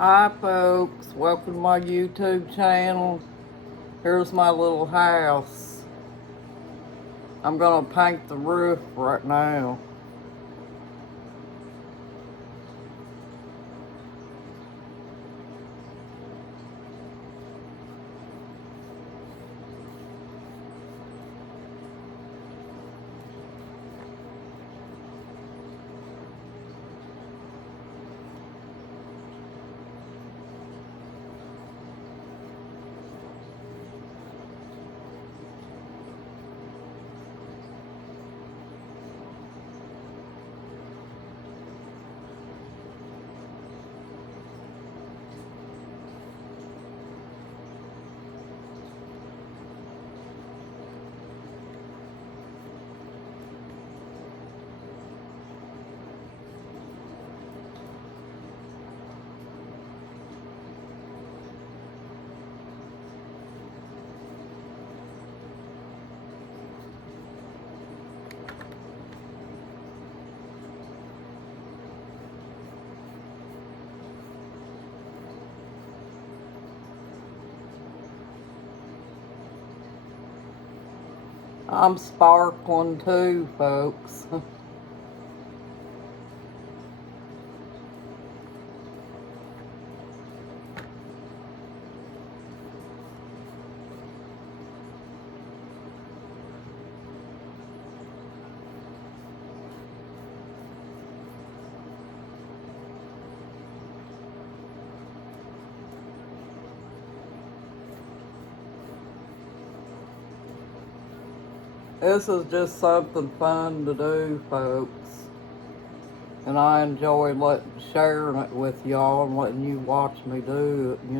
Hi folks, welcome to my YouTube channel. Here's my little house. I'm gonna paint the roof right now. I'm sparkling too, folks. This is just something fun to do, folks. And I enjoy sharing it with y'all and letting you watch me do it.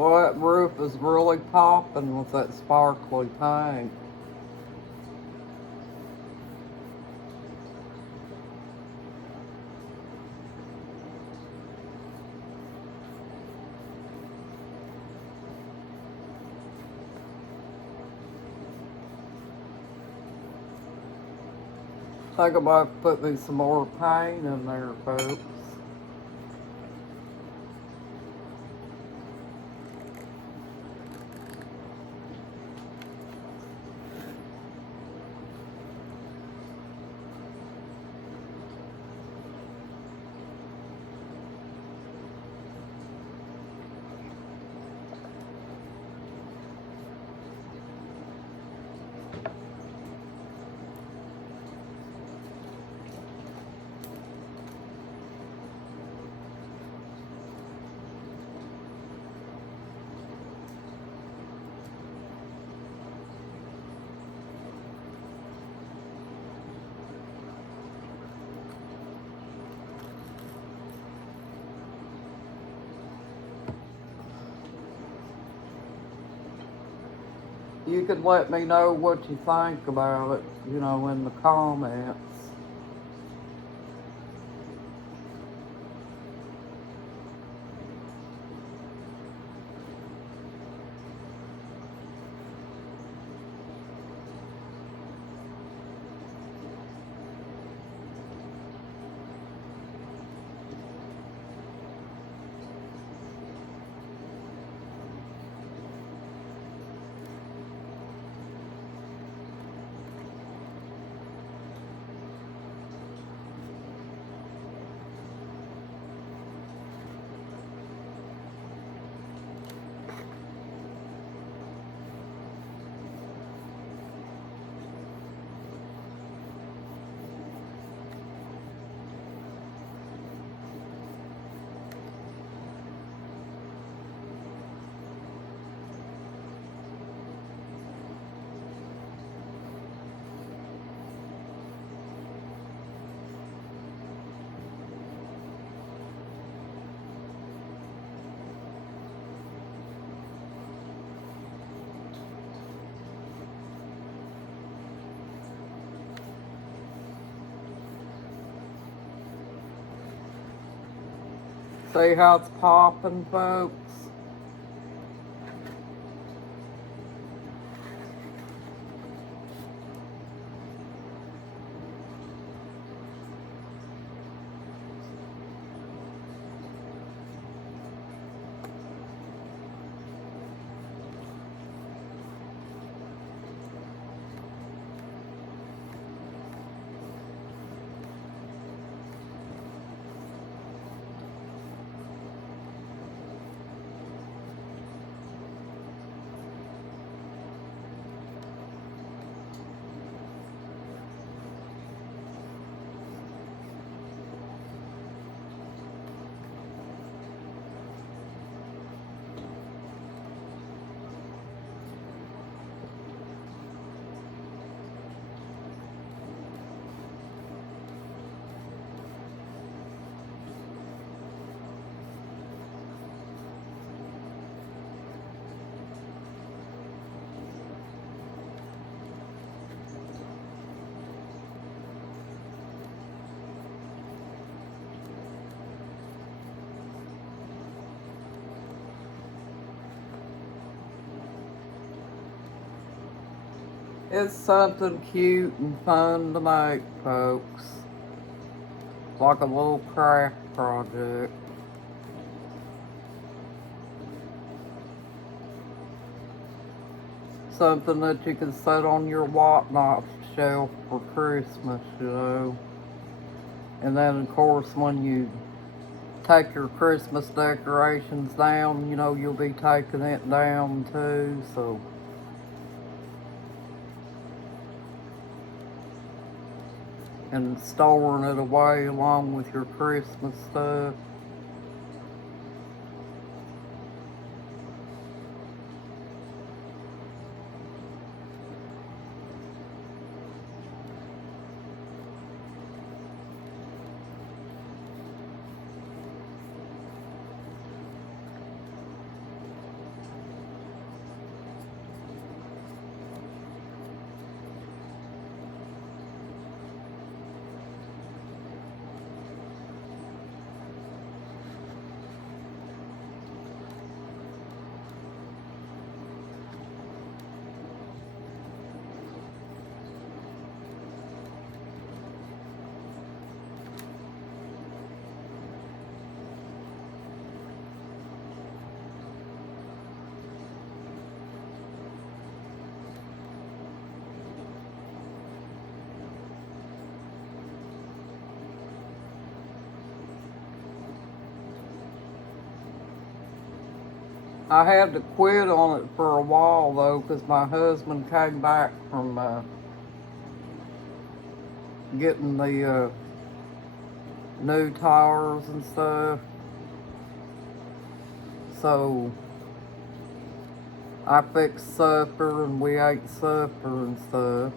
Well, that roof is really popping with that sparkly paint. Think about putting some more paint in there, folks. You could let me know what you think about it, in the comments. See how it's popping, folks? It's something cute and fun to make, folks. It's like a little craft project. Something that you can set on your whatnot shelf for Christmas, you know. And then, of course, when you take your Christmas decorations down, you know, you'll be taking it down too, so. And storing it away along with your Christmas stuff. I had to quit on it for a while though, because my husband came back from getting the new tires and stuff. So I fixed supper and we ate supper and stuff.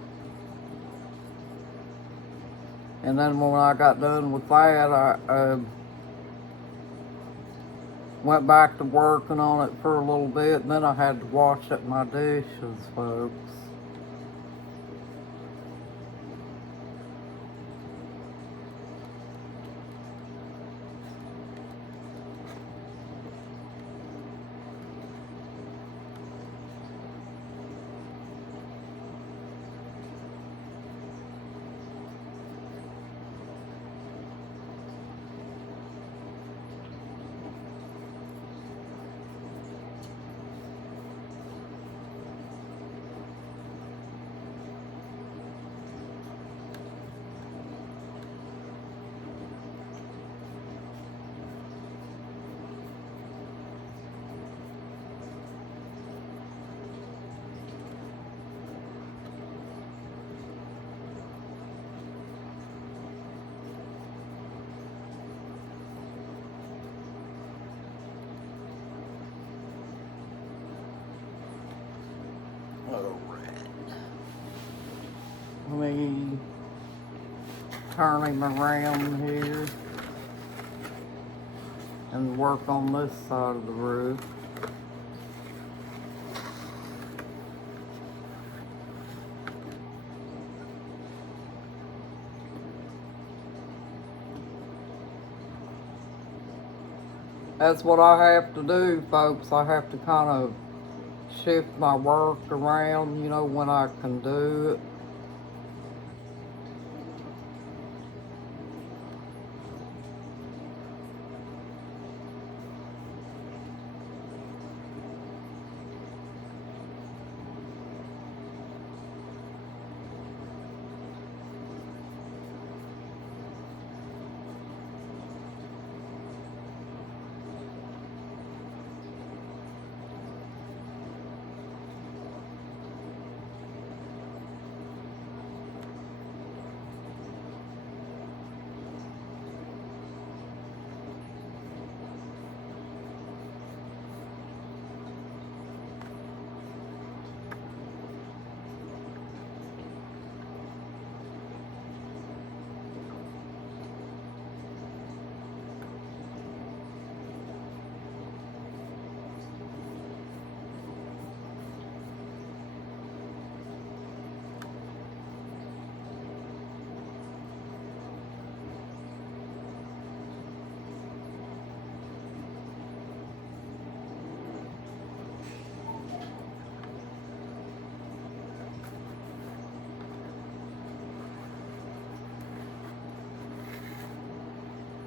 And then when I got done with that, I went back to working on it for a little bit, and then I had to wash up my dishes, folks. Let me turn him around here and work on this side of the roof. That's what I have to do, folks. I have to kind of shift my work around, you know, when I can do it.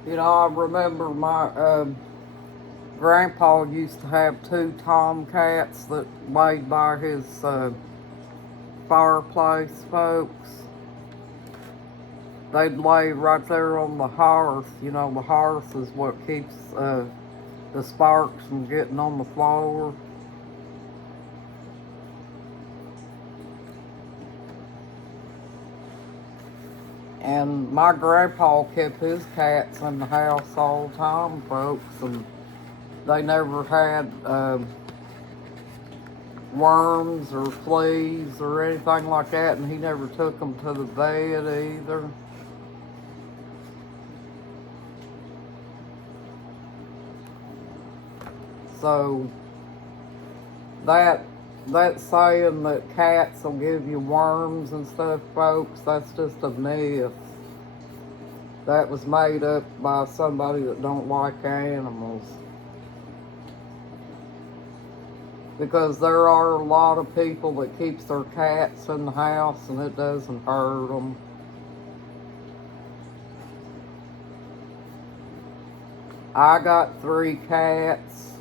You know, I remember my grandpa used to have two tomcats that laid by his fireplace, folks. They'd lay right there on the hearth. You know, the hearth is what keeps the sparks from getting on the floor. And my grandpa kept his cats in the house all the time, folks, and they never had worms or fleas or anything like that, and he never took them to the vet either. So that that saying that cats will give you worms and stuff, folks, that's just a myth. That was made up by somebody that don't like animals. Because there are a lot of people that keeps their cats in the house and it doesn't hurt them. I got 3 cats,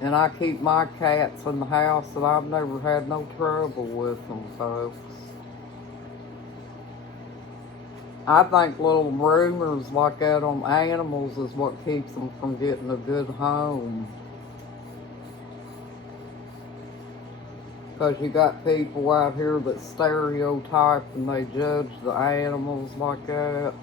and I keep my cats in the house, and I've never had no trouble with them, folks. I think little rumors like that on animals is what keeps them from getting a good home. Because you got people out here that stereotype and they judge the animals like that.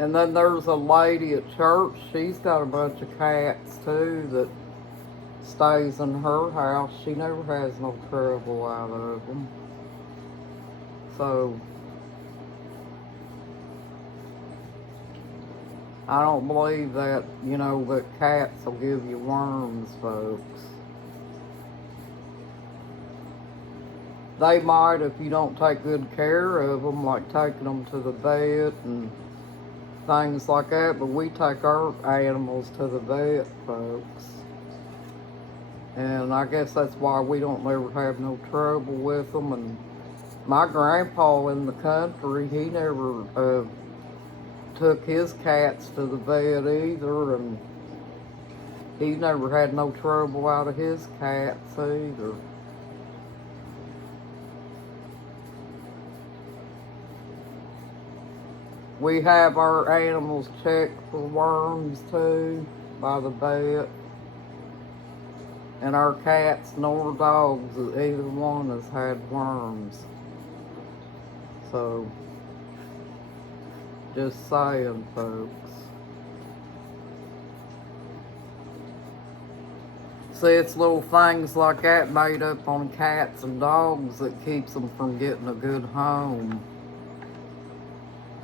And then there's a lady at church, she's got a bunch of cats too that stays in her house. She never has no trouble out of them. So I don't believe that, you know, that cats will give you worms, folks. They might if you don't take good care of them, like taking them to the vet and things like that, but we take our animals to the vet, folks. And I guess that's why we don't ever have no trouble with them. And my grandpa in the country, he never took his cats to the vet either, and he never had no trouble out of his cats either. We have our animals checked for worms too by the vet. And our cats nor dogs, either one has had worms. So, just saying, folks. See, it's little things like that made up on cats and dogs that keeps them from getting a good home.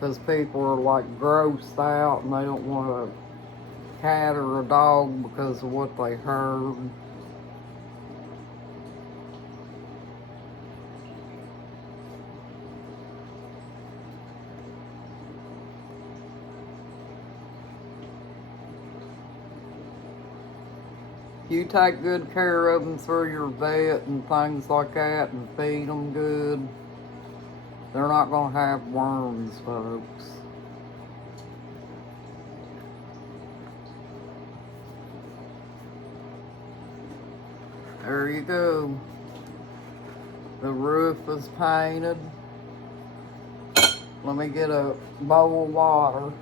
because people are like grossed out and they don't want a cat or a dog because of what they heard. You take good care of them through your vet and things like that and feed them good, they're not going to have worms, folks. There you go. The roof is painted. Let me get a bowl of water.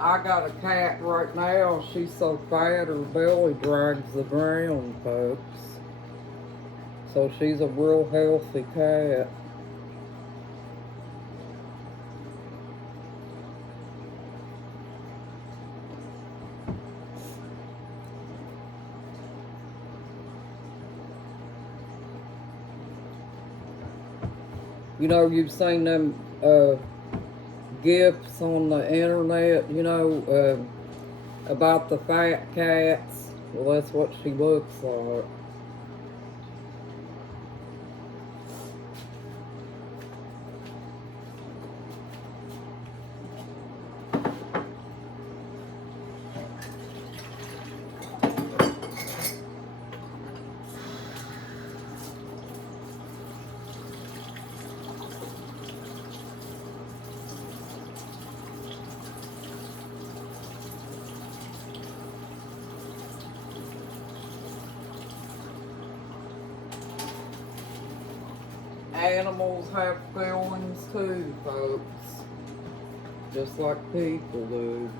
I got a cat right now. She's so fat her belly drags the ground, folks. So she's a real healthy cat. You know, you've seen them gifs on the internet, you know, about the fat cats. Well, that's what she looks like. Animals have feelings too, folks. Just like people do.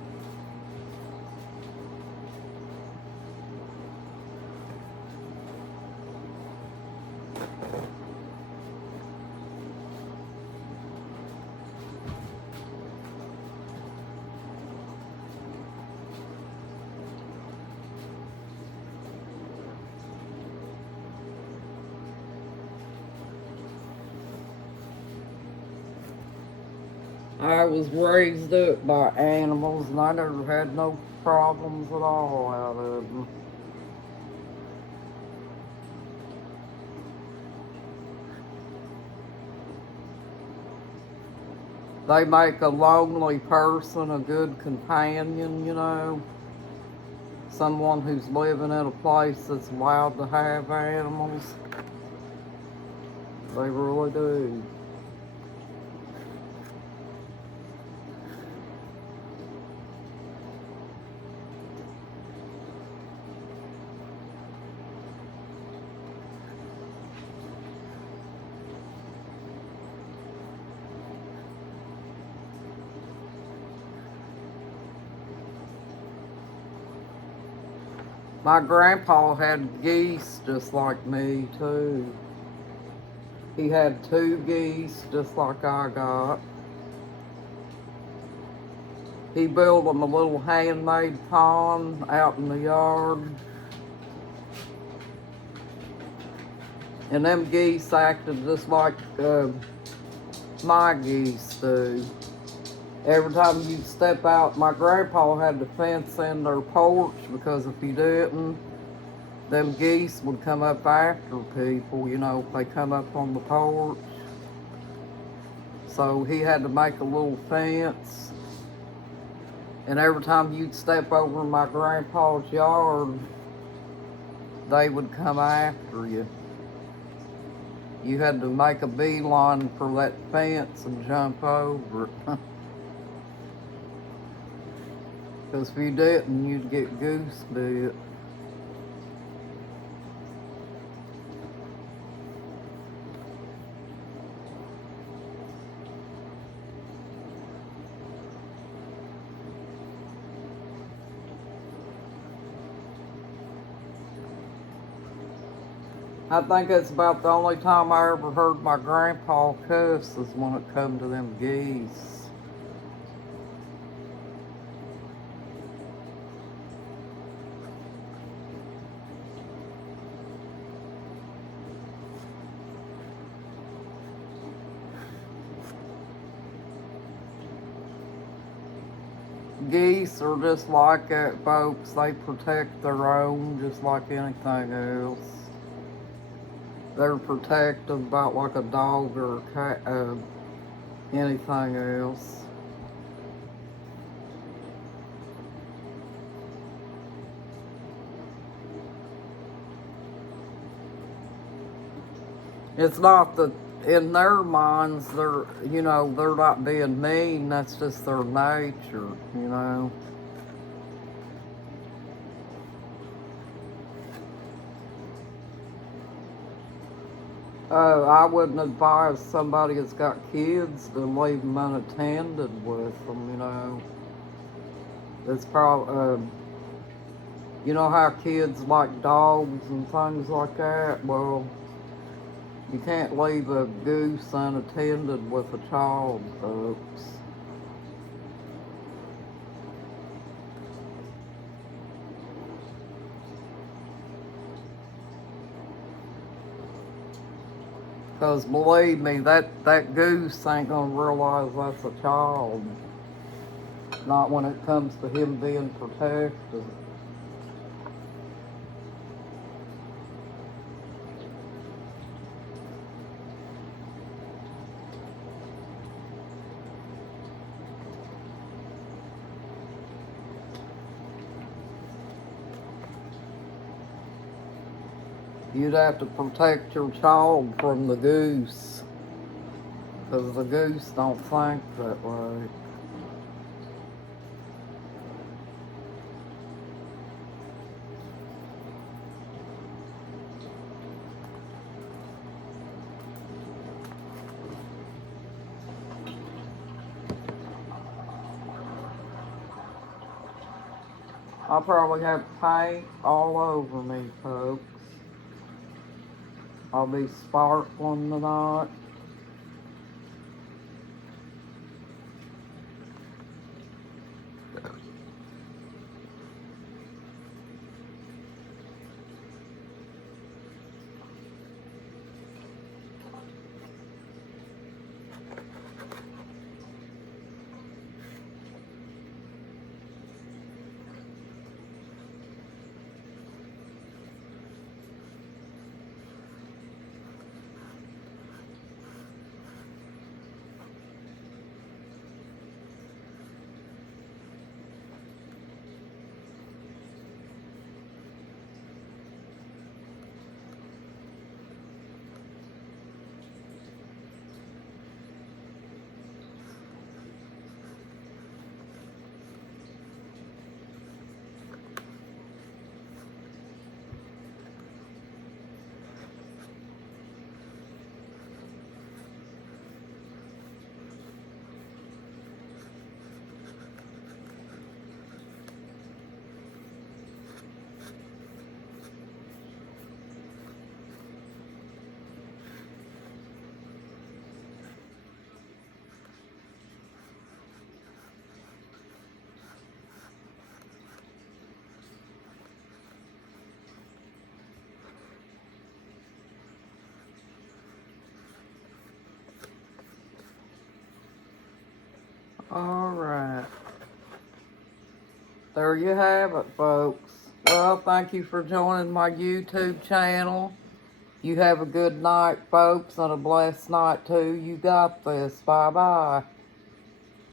I was raised up by animals and I never had no problems at all out of them. They make a lonely person a good companion, you know. Someone who's living in a place that's allowed to have animals. They really do. My grandpa had geese just like me, too. He had 2 geese just like I got. He built them a little handmade pond out in the yard. And them geese acted just like my geese do. Every time you step out, my grandpa had to fence in their porch because if he didn't, them geese would come up after people, you know, if they come up on the porch. So he had to make a little fence. And every time you'd step over my grandpa's yard, they would come after you. You had to make a beeline for that fence and jump over it. Because if you didn't, you'd get goose bit. I think that's about the only time I ever heard my grandpa cuss is when it come to them geese. Geese are just like that, folks. They protect their own just like anything else. They're protective about like a dog or a cat, anything else. It's not that in their minds they're, they're not being mean. That's just their nature. I wouldn't advise somebody that's got kids to leave them unattended with them. It's probably, you know how kids like dogs and things like that? Well, you can't leave a goose unattended with a child, folks. Because believe me, that goose ain't gonna realize that's a child. Not when it comes to him being protected. You'd have to protect your child from the goose. Because the goose don't think that way. I'll probably have paint all over me, folks. I'll be sparkling tonight. Alright. There you have it, folks. Well, thank you for joining my YouTube channel. You have a good night, folks, and a blessed night too. You got this. Bye bye.